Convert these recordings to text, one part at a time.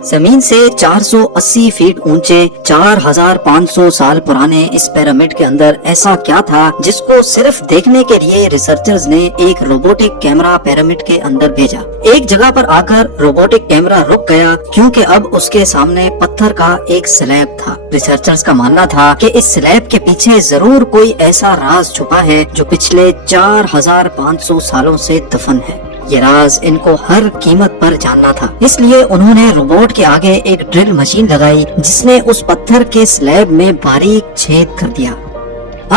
زمین سے 480 فیٹ اونچے 4500 سال پرانے اس پیرامڈ کے اندر ایسا کیا تھا جس کو صرف دیکھنے کے لیے ریسرچرز نے ایک روبوٹک کیمرہ پیرامڈ کے اندر بھیجا۔ ایک جگہ پر آ کر روبوٹک کیمرہ رک گیا کیونکہ اب اس کے سامنے پتھر کا ایک سلیب تھا۔ ریسرچرز کا ماننا تھا کہ اس سلیب کے پیچھے ضرور کوئی ایسا راز چھپا ہے جو پچھلے 4500 سالوں سے دفن ہے۔ یہ راز ان کو ہر قیمت پر جاننا تھا، اس لیے انہوں نے روبوٹ کے آگے ایک ڈرل مشین لگائی جس نے اس پتھر کے سلیب میں باریک چھید کر دیا۔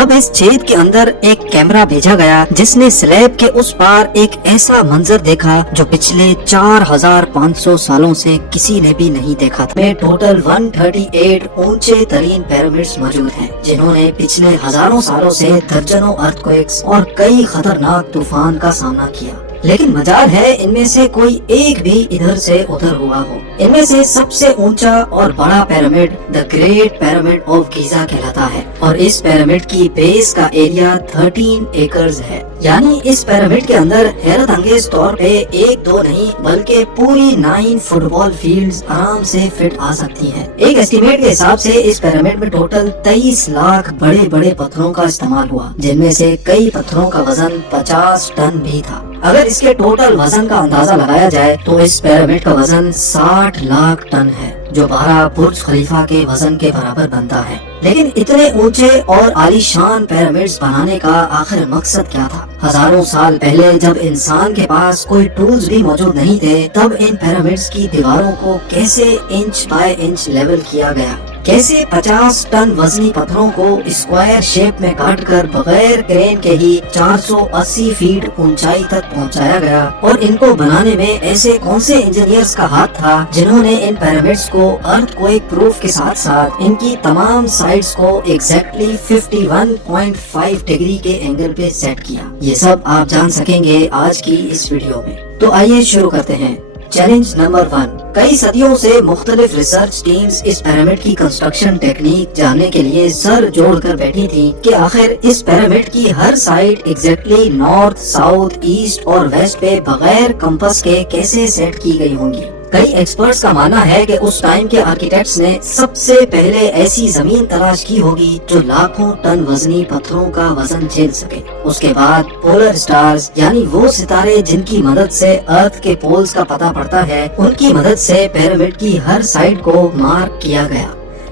اب اس چھید کے اندر ایک کیمرہ بھیجا گیا جس نے سلیب کے اس پار ایک ایسا منظر دیکھا جو پچھلے 4500 سالوں سے کسی نے بھی نہیں دیکھا تھا۔ میں ٹوٹل 138 اونچے ترین پیرامڈز موجود ہیں جنہوں نے پچھلے ہزاروں سالوں سے درجنوں ارتھکویکس اور کئی خطرناک طوفان کا سامنا کیا، لیکن مجال ہے ان میں سے کوئی ایک بھی ادھر سے ادھر ہوا ہو۔ ان میں سے سب سے اونچا اور بڑا pyramid the great pyramid of Giza کہلاتا ہے اور اس پیرامڈ کی بیس کا ایریا 13 ایکرز ہے، یعنی اس پیرامڈ کے اندر حیرت انگیز طور پہ ایک دو نہیں بلکہ پوری 9 فٹ بال فیلڈز آرام سے فٹ آ سکتی ہیں۔ ایک ایسٹیمیٹ کے حساب سے اس پیرامڈ میں ٹوٹل 23 لاکھ بڑے بڑے پتھروں کا استعمال ہوا، جن میں سے کئی پتھروں کا وزن 50 ٹن بھی تھا۔ اگر اس کے ٹوٹل وزن کا اندازہ لگایا جائے تو اس پیرامڈ کا وزن 60 لاکھ ٹن ہے، جو 12 برج خلیفہ کے وزن کے برابر بنتا ہے۔ لیکن اتنے اونچے اور عالی شان پیرامڈز بنانے کا آخر مقصد کیا تھا؟ ہزاروں سال پہلے جب انسان کے پاس کوئی ٹولز بھی موجود نہیں تھے، تب ان پیرامڈز کی دیواروں کو کیسے انچ بائی انچ لیول کیا گیا؟ کیسے 50 ٹن وزنی پتھروں کو اسکوائر شیپ میں کاٹ کر بغیر کرین کے ہی 480 فیٹ اونچائی تک پہنچایا گیا؟ اور ان کو بنانے میں ایسے کون سے انجینئرز کا ہاتھ تھا جنہوں نے ان پیرامڈز کو ارتھ کوئک پروف کے ساتھ ساتھ ان کی تمام سائڈز کو ایگزیکٹلی 51.5 ڈگری کے اینگل پہ سیٹ کیا؟ یہ سب آپ جان سکیں گے آج کی اس ویڈیو میں۔ تو آئیے شروع کرتے ہیں۔ Challenge number 1۔ کئی صدیوں سے مختلف ریسرچ ٹیمز اس پیرامڈ کی کنسٹرکشن ٹیکنیک جاننے کے لیے سر جوڑ کر بیٹھی تھی کہ آخر اس پیرامڈ کی ہر side exactly north, south, east اور ویسٹ پہ بغیر کمپس کے کیسے سیٹ کی گئی ہوں گی۔ کئی ایکسپرٹس کا ماننا ہے کہ اس ٹائم کے آرکیٹیکٹس نے سب سے پہلے ایسی زمین تلاش کی ہوگی جو لاکھوں ٹن وزنی پتھروں کا وزن جھیل سکے۔ اس کے بعد پولر سٹارز، یعنی وہ ستارے جن کی مدد سے ارتھ کے پولز کا پتہ پڑتا ہے، ان کی مدد سے پیرامڈ کی ہر سائڈ کو مارک کیا گیا۔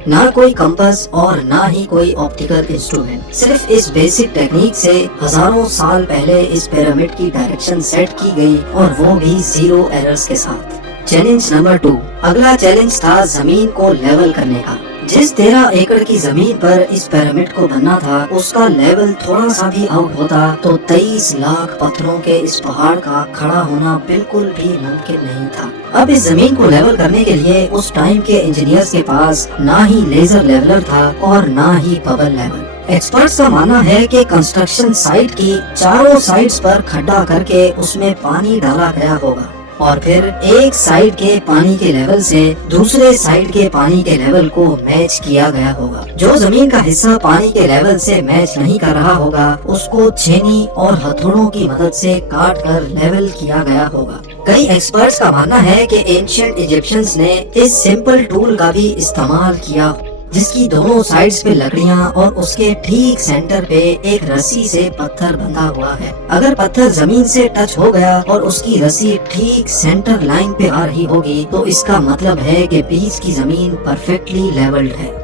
نہ کوئی کمپس اور نہ ہی کوئی آپٹیکل انسٹرومنٹ، صرف اس بیسک ٹیکنیک سے ہزاروں سال پہلے اس پیرامڈ کی ڈائریکشن سیٹ کی گئی، اور وہ بھی 0 ایررز کے ساتھ۔ Challenge number 2۔ اگلا چیلنج تھا زمین کو لیول کرنے کا۔ جس 13 ایکڑ کی زمین پر اس پیرامڈ کو بننا تھا، اس کا لیول تھوڑا سا بھی آؤٹ ہوتا تو 23 لاکھ پتھروں کے اس پہاڑ کا کھڑا ہونا بالکل بھی ممکن نہیں تھا۔ اب اس زمین کو لیول کرنے کے لیے اس ٹائم کے انجینئرز کے پاس نہ ہی لیزر لیولر تھا اور نہ ہی ببل لیول۔ ایکسپرٹس کا ماننا ہے کہ کنسٹرکشن سائٹ کی چاروں سائڈز پر کھڈا کر کے اس میں پانی ڈالا گیا ہوگا، اور پھر ایک سائڈ کے پانی کے لیول سے دوسرے سائڈ کے پانی کے لیول کو میچ کیا گیا ہوگا۔ جو زمین کا حصہ پانی کے لیول سے میچ نہیں کر رہا ہوگا، اس کو چھینی اور ہتھوڑوں کی مدد سے کاٹ کر لیول کیا گیا ہوگا۔ کئی ایکسپرٹس کا ماننا ہے کہ اینشنٹ ایجپشنز نے اس سمپل ٹول کا بھی استعمال کیا، جس کی دونوں سائڈز پہ لکڑیاں اور اس کے ٹھیک سینٹر پہ ایک رسی سے پتھر بندھا ہوا ہے۔ اگر پتھر زمین سے ٹچ ہو گیا اور اس کی رسی ٹھیک سینٹر لائن پہ آ رہی ہوگی تو اس کا مطلب ہے کہ بیچ کی زمین پرفیکٹلی لیولڈ ہے۔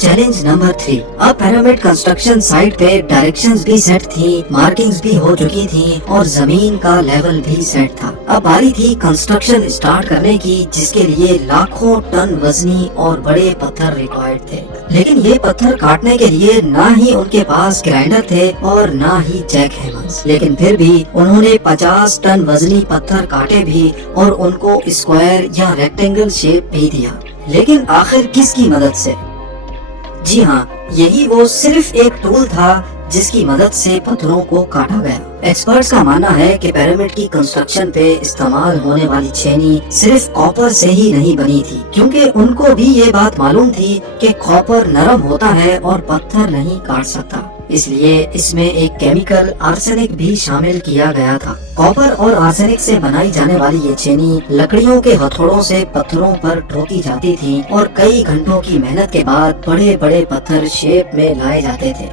Challenge number 3۔ اب پیرامڈ کنسٹرکشن سائٹ پہ ڈائریکشنز بھی سیٹ تھی، مارکنگز بھی ہو چکی تھیں اور زمین کا لیول بھی سیٹ تھا۔ اب باری تھی کنسٹرکشن سٹارٹ کرنے کی، جس کے لیے لاکھوں ٹن وزنی اور بڑے پتھر ریکوائرڈ تھے۔ لیکن یہ پتھر کاٹنے کے لیے نہ ہی ان کے پاس گرائنڈر تھے اور نہ ہی جیک ہیمرز، لیکن پھر بھی انہوں نے 50 ٹن وزنی پتھر کاٹے بھی اور ان کو اسکوائر یا ریکٹینگل شیپ بھی دیا۔ لیکن آخر کس کی مدد سے؟ جی ہاں، یہی وہ صرف ایک ٹول تھا جس کی مدد سے پتھروں کو کاٹا گیا۔ ایکسپرٹس کا ماننا ہے کہ پیرامڈ کی کنسٹرکشن پہ استعمال ہونے والی چھینی صرف کاپر سے ہی نہیں بنی تھی، کیونکہ ان کو بھی یہ بات معلوم تھی کہ کاپر نرم ہوتا ہے اور پتھر نہیں کاٹ سکتا۔ اس لیے اس میں ایک کیمیکل آرسینک بھی شامل کیا گیا تھا۔ کاپر اور آرسینک سے بنائی جانے والی یہ چینی لکڑیوں کے ہتھوڑوں سے پتھروں پر ٹھوکی جاتی تھی اور کئی گھنٹوں کی محنت کے بعد بڑے بڑے پتھر شیپ میں لائے جاتے تھے۔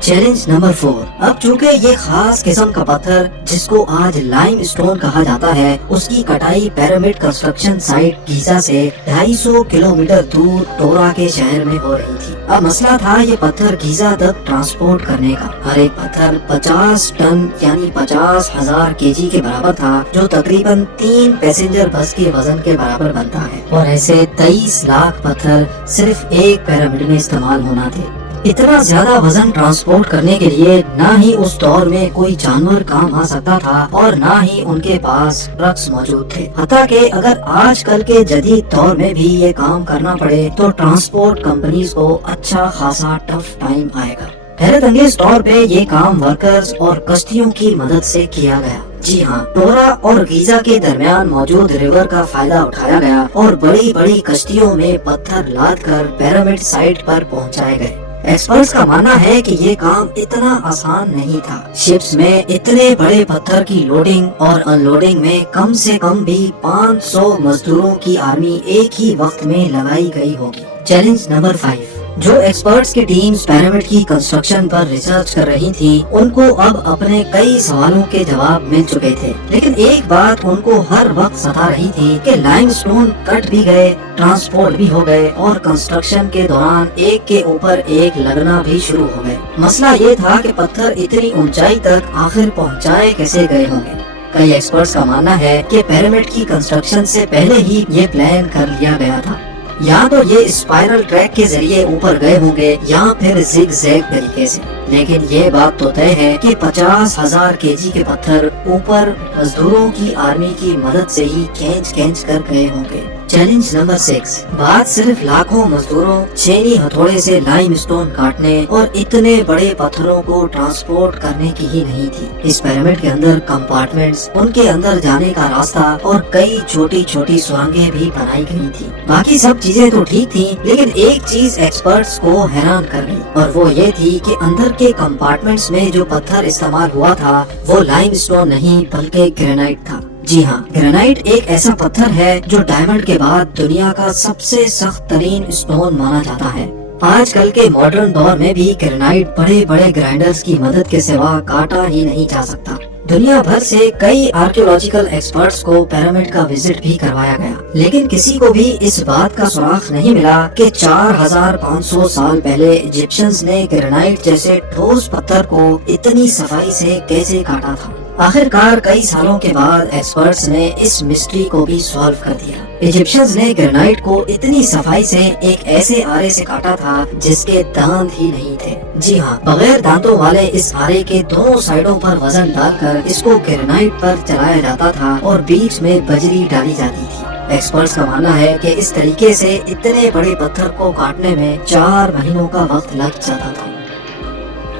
Challenge number 4۔ اب چونکہ یہ خاص قسم کا پتھر جس کو آج لائم اسٹون کہا جاتا ہے، اس کی کٹائی پیرامڈ کنسٹرکشن سائٹ گیزا سے 250 کلومیٹر دور ٹورا کے شہر میں ہو رہی تھی۔ اب مسئلہ تھا یہ پتھر گیزا تک ٹرانسپورٹ کرنے کا۔ ہر ایک پتھر 50 ٹن یعنی 50,000 kg کے برابر تھا، جو تقریباً 3 پیسنجر بس کے وزن کے برابر بنتا ہے، اور ایسے 23 لاکھ پتھر صرف ایک پیرامڈ میں استعمال ہونا تھے۔ اتنا زیادہ وزن ٹرانسپورٹ کرنے کے لیے نہ ہی اس دور میں کوئی جانور کام آ سکتا تھا اور نہ ہی ان کے پاس ٹرکس موجود تھے۔ حتیٰ کہ اگر آج کل کے جدید دور میں بھی یہ کام کرنا پڑے تو ٹرانسپورٹ کمپنیز کو اچھا خاصا ٹف ٹائم آئے گا۔ حیرت انگیز طور پہ یہ کام ورکرز اور کشتیوں کی مدد سے کیا گیا۔ جی ہاں، ٹورا اور گیزا کے درمیان موجود ریور کا فائدہ اٹھایا گیا اور بڑی بڑی کشتیوں میں پتھر لاد کر پیرامڈ سائٹ پر پہنچائے گئے۔ ایکسپرٹس کا ماننا ہے کہ یہ کام اتنا آسان نہیں تھا۔ شپس میں اتنے بڑے پتھر کی لوڈنگ اور ان لوڈنگ میں کم سے کم بھی 500 مزدوروں کی آرمی ایک ہی وقت میں لگائی گئی ہوگی۔ Challenge number 5۔ جو ایکسپرٹس کی ٹیمز پیرامڈ کی کنسٹرکشن پر ریسرچ کر رہی تھی، ان کو اب اپنے کئی سوالوں کے جواب مل چکے تھے، لیکن ایک بات ان کو ہر وقت ستا رہی تھی کہ لائم اسٹون کٹ بھی گئے، ٹرانسپورٹ بھی ہو گئے اور کنسٹرکشن کے دوران ایک کے اوپر ایک لگنا بھی شروع ہو گئے۔ مسئلہ یہ تھا کہ پتھر اتنی اونچائی تک آخر پہنچائے کیسے گئے ہوں گے۔ کئی ایکسپرٹس کا ماننا ہے کہ پیرامڈ کی کنسٹرکشن سے پہلے ہی یہ پلان کر لیا گیا تھا۔ یا تو یہ اسپائرل ٹریک کے ذریعے اوپر گئے ہوں گے یا پھر زگ زیگ طریقے سے، لیکن یہ بات تو طے ہے کہ 50,000 kg کے پتھر اوپر مزدوروں کی آرمی کی مدد سے ہی کھینچ کر گئے ہوں گے۔ Challenge number 6۔ بات صرف لاکھوں مزدوروں چینی ہتھوڑے سے لائم اسٹون کاٹنے اور اتنے بڑے پتھروں کو ٹرانسپورٹ کرنے کی ہی نہیں تھی۔ اس پیرامڈ کے اندر کمپارٹمنٹس، ان کے اندر جانے کا راستہ اور کئی چھوٹی چھوٹی سرنگیں بھی بنائی گئی تھی۔ باقی سب چیزیں تو ٹھیک تھی، لیکن ایک چیز ایکسپرٹس کو حیران کر گئی اور وہ یہ تھی کہ اندر کے کمپارٹمنٹس میں جو پتھر استعمال ہوا تھا وہ لائم اسٹون نہیں بلکہ گرینائٹ تھا۔ جی ہاں، گرینائٹ ایک ایسا پتھر ہے جو ڈائمنڈ کے بعد دنیا کا سب سے سخت ترین اسٹون مانا جاتا ہے۔ آج کل کے ماڈرن دور میں بھی گرینائٹ بڑے بڑے گرائنڈرز کی مدد کے سوا کاٹا ہی نہیں جا سکتا۔ دنیا بھر سے کئی آرکیولوجیکل ایکسپرٹس کو پیرامڈ کا وزٹ بھی کروایا گیا، لیکن کسی کو بھی اس بات کا سراغ نہیں ملا کہ 4500 سال پہلے ایجپشنز نے گرینائٹ جیسے ٹھوس پتھر کو اتنی صفائی سے کیسے کاٹا تھا۔ آخرکار کئی سالوں کے بعد ایکسپرٹس نے اس مسٹری کو بھی سالو کر دیا۔ ایجپشنز نے گرینائٹ کو اتنی صفائی سے ایک ایسے آرے سے کاٹا تھا جس کے دانت ہی نہیں تھے۔ جی ہاں، بغیر دانتوں والے اس آرے کے دونوں سائڈوں پر وزن ڈال کر اس کو گرینائٹ پر چلایا جاتا تھا اور بیچ میں بجری ڈالی جاتی تھی۔ ایکسپرٹس کا ماننا ہے کہ اس طریقے سے اتنے بڑے پتھر کو کاٹنے میں 4 مہینوں کا وقت لگ جاتا تھا۔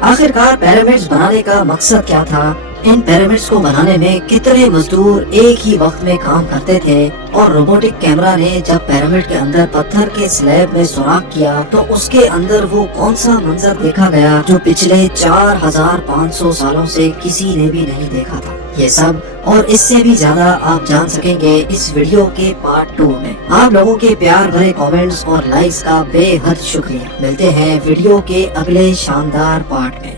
آخرکار پیرامڈز بنانے کا مقصد کیا تھا؟ ان پیرامڈز کو بنانے میں کتنے مزدور ایک ہی وقت میں کام کرتے تھے؟ اور روبوٹک کیمرہ نے جب پیرامڈ کے اندر پتھر کے سلیب میں سوراخ کیا تو اس کے اندر وہ کون سا منظر دیکھا گیا جو پچھلے 4500 سالوں سے کسی نے بھی نہیں دیکھا تھا؟ یہ سب اور اس سے بھی زیادہ آپ جان سکیں گے اس ویڈیو کے پارٹ 2 میں۔ آپ لوگوں کے پیار بھرے کامنٹس اور لائکس کا بے حد شکریہ۔ ملتے ہیں ویڈیو کے اگلے شاندار پارٹ میں۔